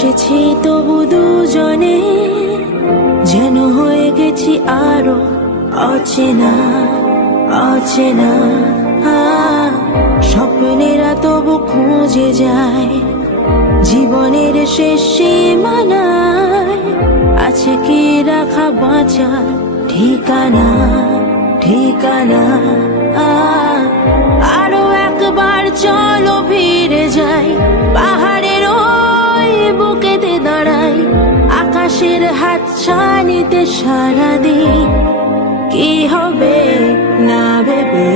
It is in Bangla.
ভালোবেসেছি তবু দুজনে যেন হয়ে গেছি আরো অচেনা অচেনা। স্বপ্নেরা তবু খুঁজে যায় জীবনের শেষ সীমানায়, আছে কি রাখা বাঁচার ঠিকানা ঠিকানা। আরো একবার চলো ফিরে যাই, পাহাড়ের ওই বুকেতে দাঁড়াই, আকাশের হাত ছানিতে সারাদিন কি হবে না ভেবে